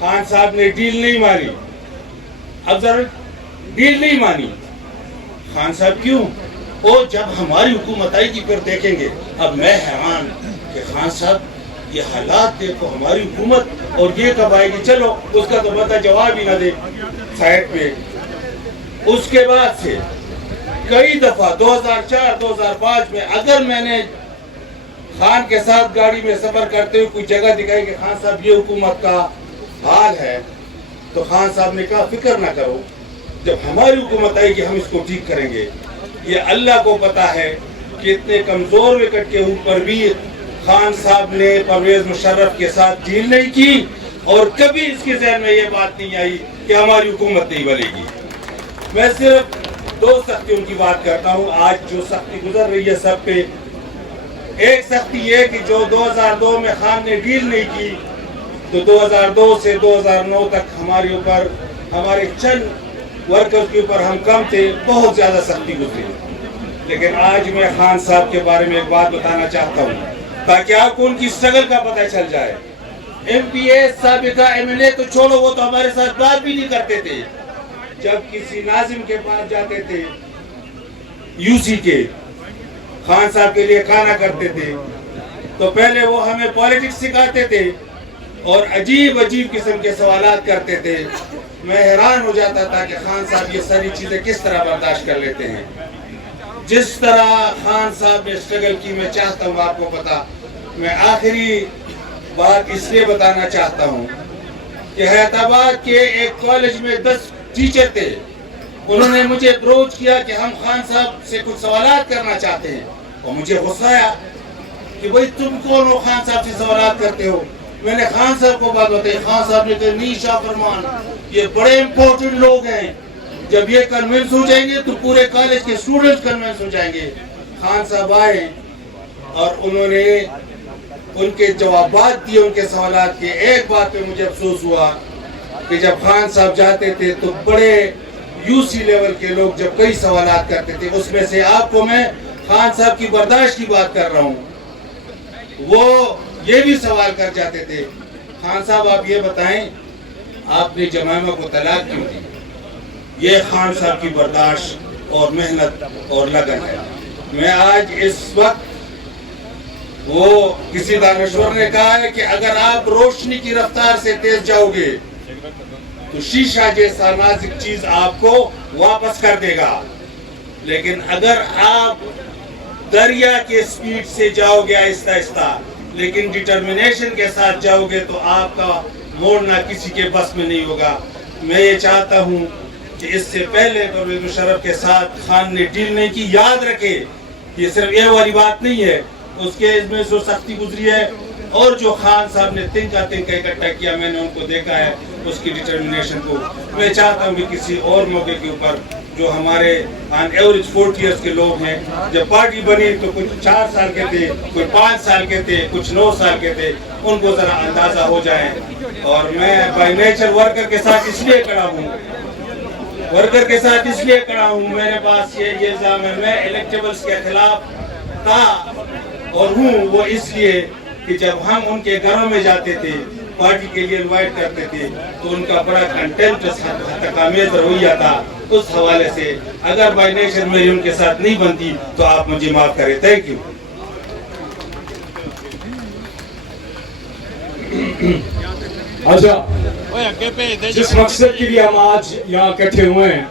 خان صاحب نے ڈیل نہیں مانی. اب ذرا ڈیل نہیں مانی خان صاحب کیوں؟ اور جب ہماری حکومت آئی کہ پھر دیکھیں گے. اب میں حیران کہ خان صاحب یہ حالات دیکھو ہماری حکومت اور یہ کب آئے گی. چلو اس کا تو بندہ جواب ہی نہ دے سائٹ پہ. اس کے بعد سے کئی دفعہ 2004-2005 میں اگر میں نے خان کے ساتھ گاڑی میں سفر کرتے ہوئے کوئی جگہ دکھائی کہ خان صاحب یہ حکومت کا حال ہے, تو خان صاحب نے کہا فکر نہ کرو, جب ہماری حکومت آئے گی ہم اس کو ٹھیک کریں گے. یہ اللہ کو پتا ہے کہ اتنے کمزور وکٹ کے اوپر بھی خان صاحب نے پرویز مشرف کے ساتھ ڈیل نہیں کی, اور کبھی اس کے ذہن میں یہ بات نہیں آئی کہ ہماری حکومت نہیں بنے گی. میں صرف 2 سختیوں کی بات کرتا ہوں آج جو سختی گزر رہی ہے سب پہ. ایک سختی یہ کہ جو 2002 میں خان نے ڈیل نہیں کی, تو 2002 سے 2009 تک ہمارے اوپر, ہمارے چند ورکرز کے اوپر ہم کم تھے, بہت زیادہ سختی گزری. لیکن آج میں خان صاحب کے بارے میں ایک بات بتانا چاہتا ہوں تاکہ آپ کو ان کی اسٹرگل کا پتہ چل جائے. ایم پی اے سابقہ ایم ایل اے تو چھوڑو, وہ تو ہمارے ساتھ بات بھی نہیں کرتے تھے. جب کسی ناظم کے پاس جاتے تھے یو سی کے, خان صاحب کے لیے کھانا کرتے تھے, تو پہلے وہ ہمیں پالیٹکس سکھاتے تھے اور عجیب قسم کے سوالات کرتے تھے. میں حیران ہو جاتا تھا کہ خان صاحب یہ ساری چیزیں کس طرح برداشت کر لیتے ہیں. جس طرح خان صاحب نے اسٹرگل کی, میں چاہتا ہوں آپ کو پتا. میں آخری بات اس لیے بتانا چاہتا ہوں کہ حیات آباد کے ایک کالج میں 10 ٹیچر تھے, انہوں نے مجھے اپروچ کیا کہ ہم خان صاحب سے کچھ سوالات کرنا چاہتے ہیں, اور مجھے غصہ آیا کہ بھئی تم کون ہو خان صاحب سے سوالات کرتے ہو. میں نے خان صاحب کو بات بتائی. خان صاحب نے کہا نہیں شاہ فرمان, یہ بڑے امپورٹنٹ لوگ ہیں, جب یہ کنونس ہو جائیں گے تو پورے کالج کے اسٹوڈنٹ کنونس ہو جائیں گے. خان صاحب آئے اور انہوں نے ان کے جوابات دیے ان کے سوالات کے. ایک بات پہ مجھے افسوس ہوا کہ جب خان صاحب جاتے تھے تو بڑے یو سی لیول کے لوگ جب کئی سوالات کرتے تھے, اس میں سے آپ کو میں خان صاحب کی برداشت کی بات کر رہا ہوں, وہ یہ بھی سوال کر جاتے تھے خان صاحب آپ یہ بتائیں آپ نے جمائمہ کو طلاق کیوں دی. یہ خان صاحب کی برداشت اور محنت اور لگن ہے. میں آج اس وقت, وہ کسی دانشور نے کہا ہے کہ اگر آپ روشنی کی رفتار سے تیز جاؤ گے تو شیشہ جیسا نازک چیز آپ کو واپس کر دے گا, لیکن اگر آپ دریا کے سپیڈ سے جاؤ گے آہستہ آہستہ لیکن ڈٹرمنیشن کے ساتھ جاؤ گے تو آپ کا موڑنا کسی کے بس میں نہیں ہوگا. میں یہ چاہتا ہوں کہ اس سے پہلے پرویز مشرف کے ساتھ خان نے ڈیل نہیں کی. یاد رکھے یہ صرف یہ والی بات نہیں ہے, اس کے اس میں جو سختی گزری ہے اور جو خان صاحب نے تنکا اکٹھا کیا, میں نے ان کو دیکھا ہے اس کی ڈٹرمنیشن کو. میں چاہتا ہوں کہ کسی اور موقع کے اوپر جو ہمارے آن ایوریج 40 ایئرس کے لوگ ہیں, جب پارٹی بنی تو کچھ 4 سال کے تھے, کوئی 5 سال کے تھے, کچھ 9 سال کے تھے, ان کو ذرا اندازہ ہو جائے. اور میں بائی نیچر ورکر کے ساتھ اس لیے کھڑا ہوں, میرے پاس یہ الزام ہے میں الیکٹیبلز کے خلاف تھا اور ہوں, وہ اس لیے کہ جب ہم ان کے گھروں میں جاتے تھے پارٹی کے لیے انوائٹ کرتے تھے تو ان کا بڑا کنٹمپٹ تکامیز رویہ تھا. اس حوالے سے اگر بائی نیچر میری ان کے ساتھ نہیں بنتی تو آپ مجھے معاف کریں. Thank you. اچھا, جس مقصد کے لیے ہم آج یہاں اکٹھے ہوئے ہیں,